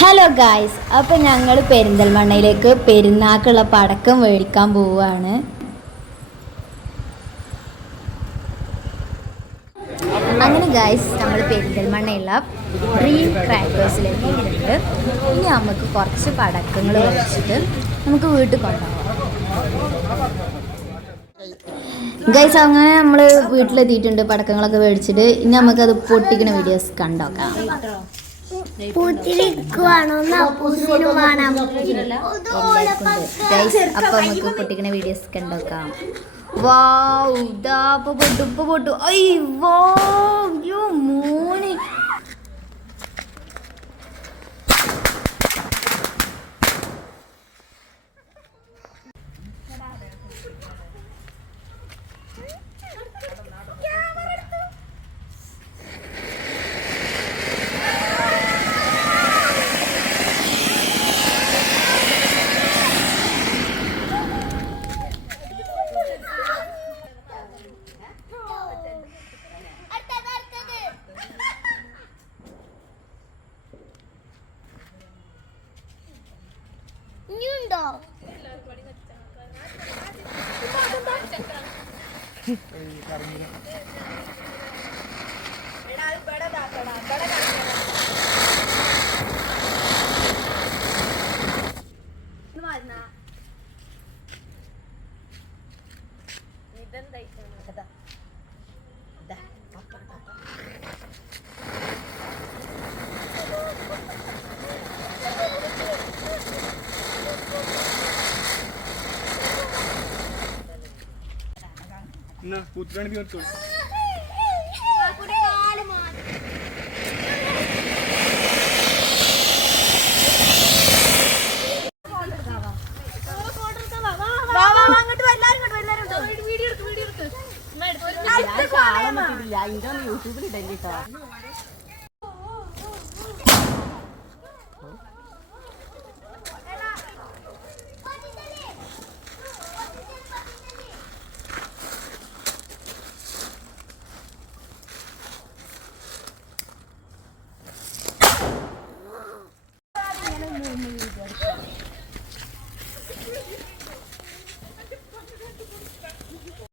Hello guys അപ്പം ഞങ്ങൾ പെരിന്തൽമണ്ണയിലേക്ക് പെരുന്നാക്കുള്ള പടക്കം മേടിക്കാൻ പോവുകയാണ്. അങ്ങനെ ഗായ്സ് നമ്മൾ പെരിന്തൽമണ്ണയുള്ള ഡ്രീം ക്രാക്കേഴ്സിലേക്ക് ഇട്ടിട്ട് ഇനി നമുക്ക് കുറച്ച് പടക്കങ്ങൾ മേടിച്ചിട്ട് നമുക്ക് വീട്ടിൽ കൊണ്ടുപോകാം ഗൈസ് അങ്ങനെ നമ്മൾ വീട്ടിലെത്തിയിട്ടുണ്ട് പടക്കങ്ങളൊക്കെ മേടിച്ചിട്ട്. ഇനി നമുക്കത് പൊട്ടിക്കുന്ന വീഡിയോസ് കണ്ടോക്കാം. അപ്പൊ നമുക്ക് പൊട്ടിക്കുന്ന വീഡിയോസ് കണ്ടോക്കാം വാ ഇതാ പൊട്ടു പൊട്ടു. അയ്യോ വാ చెప్తా എന്നാ കൂത്തിരാണി തീർത്തു യൂട്യൂബിൽ ഇടല്ലോ mo